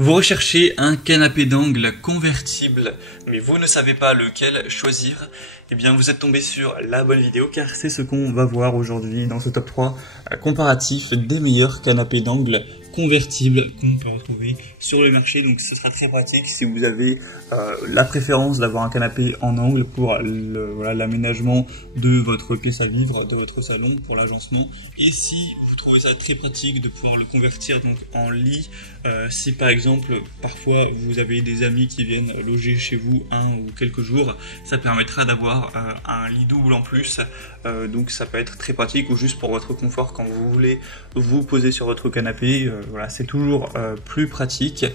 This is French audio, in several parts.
Vous recherchez un canapé d'angle convertible, mais vous ne savez pas lequel choisir. Eh bien, vous êtes tombé sur la bonne vidéo car c'est ce qu'on va voir aujourd'hui dans ce top 3 comparatif des meilleurs canapés d'angle convertibles qu'on peut retrouver sur le marché. Donc ce sera très pratique si vous avez la préférence d'avoir un canapé en angle pour l'aménagement de votre pièce à vivre, de votre salon, pour l'agencement. Et si vous trouvez ça très pratique de pouvoir le convertir donc en lit, si par exemple parfois vous avez des amis qui viennent loger chez vous un ou quelques jours, ça permettra d'avoir un lit double en plus. Donc ça peut être très pratique, ou juste pour votre confort quand vous voulez vous poser sur votre canapé. Voilà, c'est toujours plus pratique.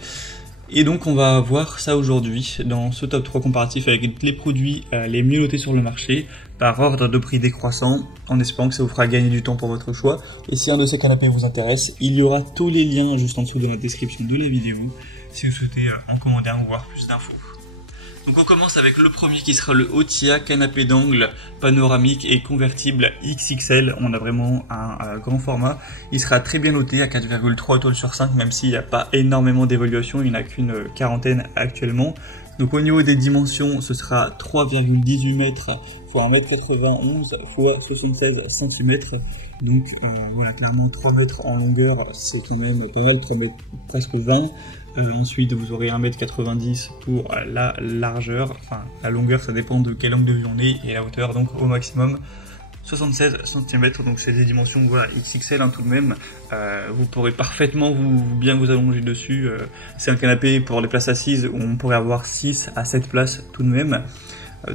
Et donc on va voir ça aujourd'hui dans ce top 3 comparatif avec les produits les mieux notés sur le marché par ordre de prix décroissant, en espérant que ça vous fera gagner du temps pour votre choix. Et si un de ces canapés vous intéresse, il y aura tous les liens juste en dessous dans la description de la vidéo si vous souhaitez en commander un ou voir plus d'infos. Donc on commence avec le premier qui sera le Otia canapé d'angle panoramique et convertible XXL. On a vraiment un grand format. Il sera très bien noté à 4,3 étoiles sur 5, même s'il n'y a pas énormément d'évaluation, il n'y en a qu'une quarantaine actuellement. Donc au niveau des dimensions, ce sera 3,18 mètres x 1,91 m x 76 cm. Donc voilà, clairement 3 mètres en longueur, c'est quand même pas mal, 3 mètres presque 20. Ensuite vous aurez 1,90 m pour la largeur, enfin la longueur ça dépend de quel angle de vue on est, et la hauteur donc au maximum 76 cm, donc c'est des dimensions voilà, XXL tout de même. Vous pourrez parfaitement bien vous allonger dessus. C'est un canapé pour les places assises où on pourrait avoir 6 à 7 places tout de même.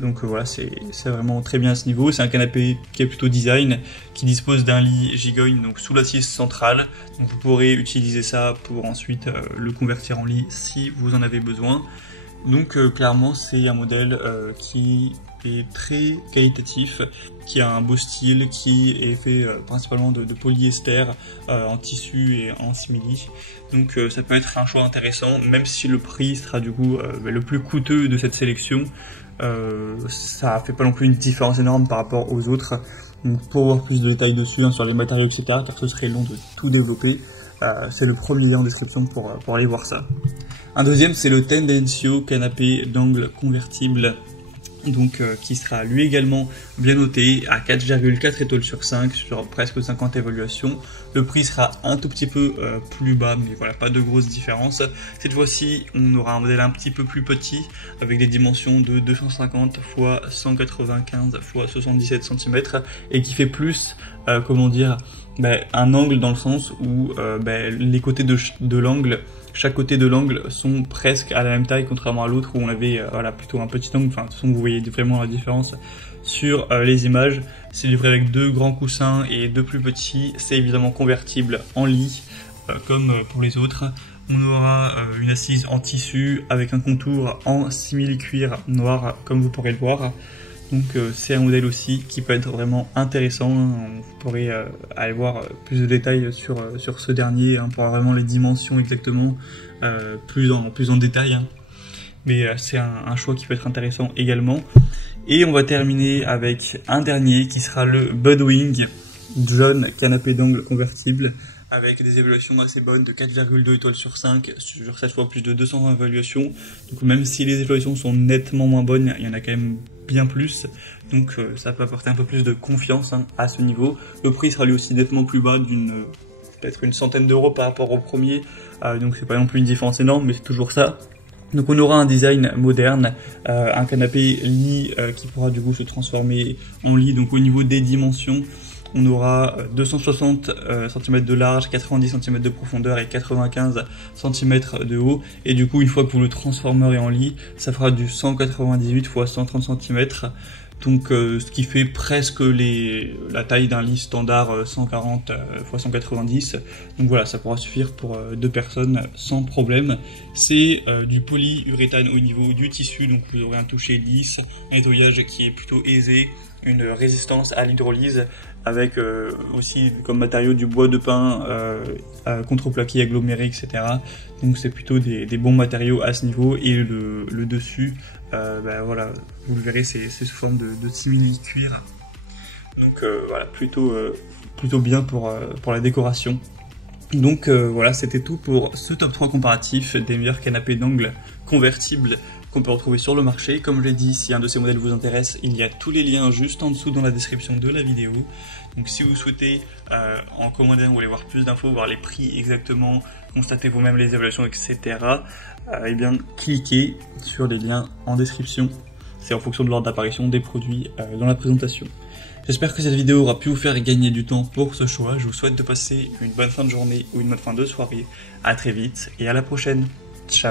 Donc voilà, c'est vraiment très bien à ce niveau. C'est un canapé qui est plutôt design, qui dispose d'un lit gigogne donc sous l'assise centrale. Donc vous pourrez utiliser ça pour ensuite le convertir en lit si vous en avez besoin. Donc clairement c'est un modèle qui est très qualitatif, qui a un beau style, qui est fait principalement de polyester en tissu et en simili. Donc ça peut être un choix intéressant, même si le prix sera du coup le plus coûteux de cette sélection. Ça fait pas non plus une différence énorme par rapport aux autres. Donc pour voir plus de détails dessus, sur les matériaux etc, car ce serait long de tout développer, c'est le premier lien en description pour aller voir ça. Un deuxième, c'est le Tendencio canapé d'angle convertible, donc qui sera lui également bien noté à 4,4 étoiles sur 5 sur presque 50 évaluations. Le prix sera un tout petit peu plus bas, mais voilà, pas de grosse différence. Cette fois-ci on aura un modèle un petit peu plus petit avec des dimensions de 250 x 195 x 77 cm et qui fait plus comment dire, un angle dans le sens où les côtés de l'angle, chaque côté de l'angle sont presque à la même taille, contrairement à l'autre où on avait voilà, plutôt un petit angle. Enfin, de toute façon, vous voyez vraiment la différence sur les images. C'est livré avec deux grands coussins et deux plus petits. C'est évidemment convertible en lit comme pour les autres. On aura une assise en tissu avec un contour en simili-cuir noir comme vous pourrez le voir. Donc c'est un modèle aussi qui peut être vraiment intéressant. Vous pourrez aller voir plus de détails sur ce dernier, pour voir vraiment les dimensions exactement, plus en détail. Mais c'est un choix qui peut être intéressant également. Et on va terminer avec un dernier qui sera le Budwing jaune canapé d'angle convertible, avec des évaluations assez bonnes de 4,2 étoiles sur 5 sur cette fois plus de 220 évaluations. Donc même si les évaluations sont nettement moins bonnes, il y en a quand même bien plus. Donc ça peut apporter un peu plus de confiance à ce niveau. Le prix sera lui aussi nettement plus bas, peut-être une centaine d'euros par rapport au premier. Donc c'est pas non plus une différence énorme, mais c'est toujours ça. Donc on aura un design moderne, un canapé lit qui pourra du coup se transformer en lit. Donc au niveau des dimensions, on aura 260 cm de large, 90 cm de profondeur et 95 cm de haut. Et du coup, une fois que vous le transformerez en lit, ça fera du 198 x 130 cm. Donc ce qui fait presque la taille d'un lit standard 140 x 190. Donc voilà, ça pourra suffire pour deux personnes sans problème. C'est du polyuréthane au niveau du tissu, donc vous aurez un toucher lisse, un nettoyage qui est plutôt aisé, une résistance à l'hydrolyse, avec aussi comme matériau du bois de pin contreplaqué aggloméré, etc. Donc c'est plutôt des bons matériaux à ce niveau. Et le dessus, voilà, vous le verrez, c'est sous forme de simili-cuir. Donc voilà, plutôt bien pour la décoration. Donc voilà, c'était tout pour ce top 3 comparatif des meilleurs canapés d'angle convertibles qu'on peut retrouver sur le marché. Comme je l'ai dit, si un de ces modèles vous intéresse, il y a tous les liens juste en dessous dans la description de la vidéo. Donc si vous souhaitez en commander un, vous voulez voir plus d'infos, voir les prix exactement, constater vous-même les évaluations, etc. Eh bien, cliquez sur les liens en description. C'est en fonction de l'ordre d'apparition des produits dans la présentation. J'espère que cette vidéo aura pu vous faire gagner du temps pour ce choix. Je vous souhaite de passer une bonne fin de journée ou une bonne fin de soirée. À très vite et à la prochaine. Ciao.